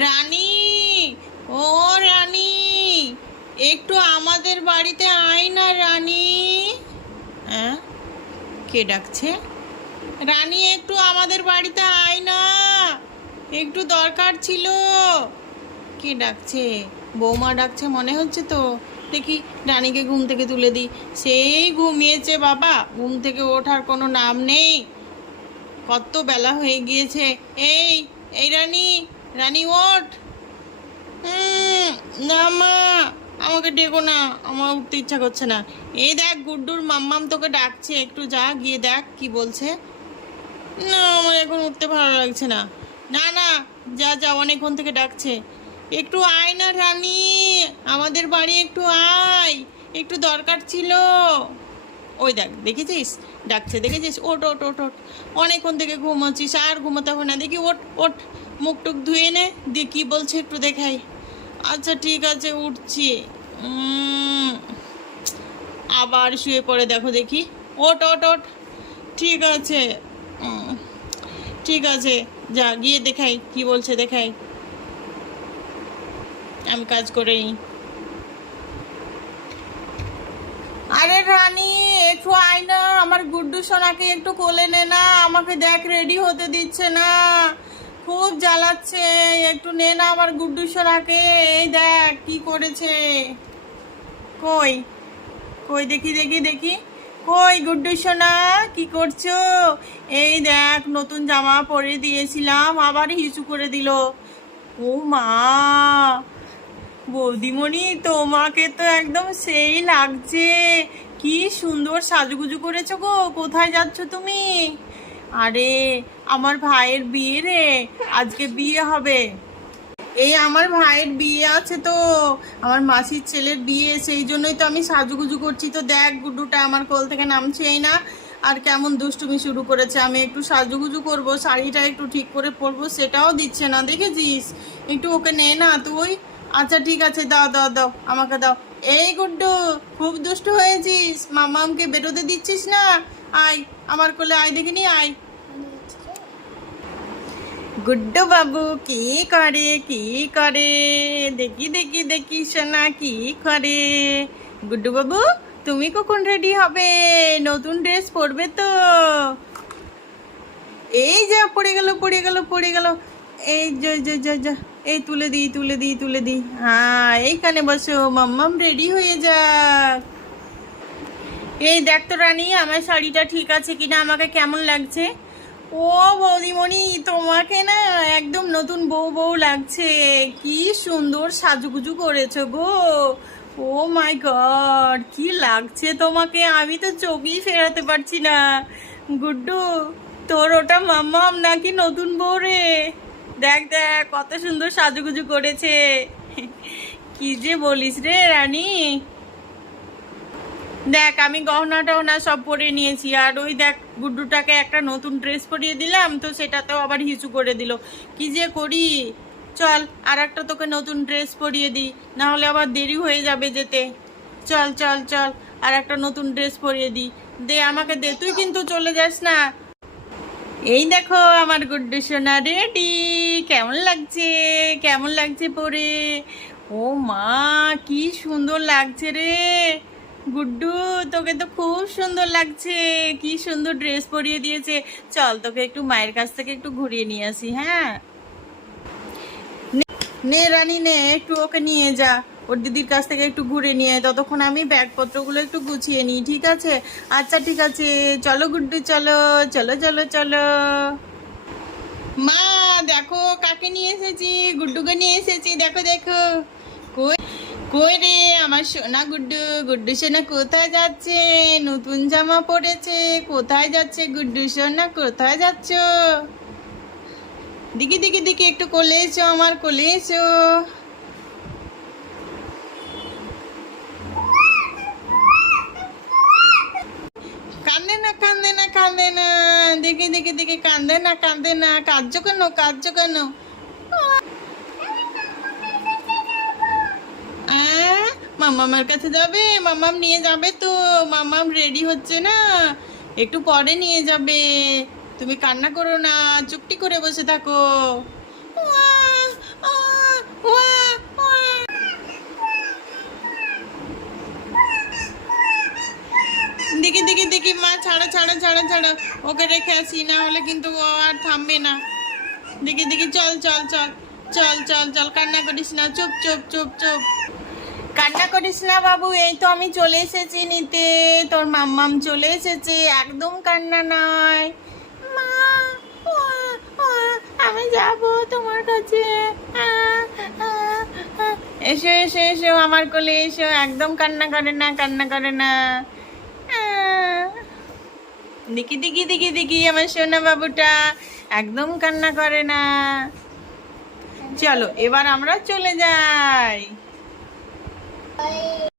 রানী, ও রানী, একটু আমাদের বাড়িতে আয় না রানী। হ্যাঁ, কে ডাকছে? রানী, একটু আমাদের বাড়িতে আয় না, একটু দরকার ছিল। কে ডাকছে? বৌমা ডাকছে মনে হচ্ছে তো। দেখি, রানীকে ঘুম থেকে তুলে দিই। সেই ঘুমিয়েছে বাবা, ঘুম থেকে ওঠার কোনো নাম নেই। কত বেলা হয়ে গিয়েছে। এই এই রানী, রানী ওঠ। না মা, আমাকে ডেকো না, আমার উঠতে ইচ্ছা করছে না। এই দেখ, গুড্ডুর মাম্মাম তোকে ডাকছে, একটু যা গিয়ে দেখ কি বলছে। না, আমার এখন উঠতে ভালো লাগছে না। না না, যা যা, অনেকক্ষণ থেকে ডাকছে। একটু আয় না রানী, আমাদের বাড়ি একটু আয়, একটু দরকার ছিল। ওই দেখ, দেখেছিস ডাকছে, দেখেছিস? ওট ওট ওট ওট, অনেকক্ষণ থেকে ঘুমাচ্ছিস, আর ঘুমাতে হবে না। দেখি ওট ওট, মুখ টুক ধুয়ে নে, দিয়ে কী বলছে একটু দেখাই। আচ্ছা ঠিক আছে, উঠছি। আবার শুয়ে পড়ে, দেখো দেখি। ওট ওট ওট, ঠিক আছে। ঠিক আছে, যা গিয়ে দেখাই কি বলছে, দেখাই। আমি কাজ করে নিই। আরে রানী, একটু আয় না, আমার গুড্ডু সোনাকে একটু কোলে নে না, আমাকে দেখ রেডি হতে দিচ্ছে না, খুব জ্বালাচ্ছে। একটু নে না আমার গুড্ডু সোনাকে। এই দেখ কি করেছে। কই কই, দেখি দেখি দেখি, কই গুড্ডু সোনা, কি করছো? এই দেখ, নতুন জামা পরে দিয়েছিলাম, আবার হিসু করে দিল। ও মা, বৌদিমণি তোমাকে তো একদম সেই লাগছে। কি সুন্দর সাজুগুজু করেছো গো, কোথায় যাচ্ছ তুমি? আরে, আমার ভাইয়ের বিয়ে রে, আজকে বিয়ে হবে। এই আমার ভাইয়ের বিয়ে আছে তো, আমার মাসির ছেলের বিয়ে, সেই জন্যই তো আমি সাজুগুজু করছি। তো দেখ, গুড্ডুটা আমার কোল থেকে নামছেই না, আর কেমন দুষ্টুমি শুরু করেছে। আমি একটু সাজুগুজু করব, শাড়িটা একটু ঠিক করে পরবো, সেটাও দিচ্ছে না, দেখেছিস? একটু ওকে নে না তুই। আচ্ছা ঠিক আছে, দাও দাও দাও, আমাকে দাও। এই গুড্ডু, খুব দুষ্টু হয়েছিস, মামামকে বেরোতে দিচ্ছিস না। আয় আমার কোলে, আয় দেখিনি, আয়। গুড্ডু বাবু কি করে, কি করে, দেখি দেখি দেখি সোনা কি করে। গুড্ডু বাবু, তুমি কখন রেডি হবে? নতুন ড্রেস পরবে তো? এই যা, পড়ে গেল পড়ে গেল পড়ে গেল। এই যা যা যা যা, এই তুলে দিই তুলে দিই তুলে দিই। হ্যাঁ, এইখানে বসো, মাম্মাম রেডি হয়ে যাক। এই দেখ তো রানী, আমার শাড়িটা ঠিক আছে কিনা, আমাকে কেমন লাগছে? ও বৌদিমণি, তোমাকে না একদম নতুন বউ বউ লাগছে। কি সুন্দর সাজুগুজু করেছো গো। ও মাই গড, কি লাগছে তোমাকে, আমি তো চোখই ফেরাতে পারছি না। গুড্ডু, তোর ওটা মাম্মাম নাকি নতুন বউ রে? দেখ দেখ, কত সুন্দর সাজুগুজু করেছে। কি যে বলিস রে রানী। দেখ, আমি গহনা টহনা সব পরে নিয়েছি, আর ওই দেখ, গুড্ডুটাকে একটা নতুন ড্রেস পরিয়ে দিলাম, তো সেটাতেও আবার হিচু করে দিল। কি যে করি। চল, আর একটা তোকে নতুন ড্রেস পরিয়ে দিই, না হলে আবার দেরি হয়ে যাবে যেতে। চল চল চল, আর একটা নতুন ড্রেস পরিয়ে দিই। দে আমাকে দে, তুই কিন্তু চলে যাস না। এই দেখো, আমার গুড্ডু সোনা রেডি। কেমন লাগছে, কেমন লাগছে পরে? ও মা, কি সুন্দর লাগছে রে। গুড্ডু, তোকে তো খুব সুন্দর লাগছে, কি সুন্দর ড্রেস পরিয়ে দিয়েছে। চল, তোকে একটু মায়ের কাছ থেকে একটু ঘুরিয়ে নিয়ে আসি। হ্যাঁ, নে রানী নে, একটু ওকে নিয়ে যা, ওর দিদির কাছ থেকে একটু ঘুরে নিয়ে। ততক্ষণ আমি ব্যাগপত্রগুলো একটু গুছিয়ে নিই, ঠিক আছে? আচ্ছা ঠিক আছে, চলো গুড্ডু, চলো চলো চলো চলো। মা, দেখো কাকে নিয়ে এসেছি, গুড্ডুকে নিয়ে এসেছি, দেখো দেখো। কই কই রে আমার সোনা গুড্ডু, গুড্ডু সোনা কোথায় যাচ্ছে? নতুন জামা পরেছে, কোথায় যাচ্ছে গুড্ডু সোনা, কোথায় যাচ্ছ? দিকে দিকে দিকে, একটু কোলে এসো, আমার কোলে এসো। কান্দে না কান্দে না কান্দে না, দেখে দেখে দেখে, কান্দে না কান্দে না, কাঁদছো কেন, কাঁদছো কেন? মামামার কাছে যাবে? মামাম নিয়ে যাবে তো, মামাম রেডি হচ্ছে না, একটু পরে নিয়ে যাবে। তুমি কান্না করো না, চুপটি করে বসে থাকো। দেখি দেখি দেখি মা, ছাড়ো ছাড়ো ছাড়ো ছাড়ো, ওকে রেখে আসি, না হলে কিন্তু ও আর থামবে না। দেখি দেখি, চল চল চল চল চল চল, কান্না করিস না, চুপ চুপ চুপ চুপ, কান্না করিস না বাবু, এই তো আমি চলে এসেছি নিতে, তোর মাম্মাম চলে এসেছে, একদম কান্না নয়। মা, ও, ও, আমি যাব তোমার কাছে, এসো এসো এসো আমার কোলে এসো, একদম কান্না করে না, কান্না করে না। দেখি দেখি দেখি দেখি আমার সোনা বাবুটা একদম কান্না করে না। চলো এবার আমরা চলে যাই।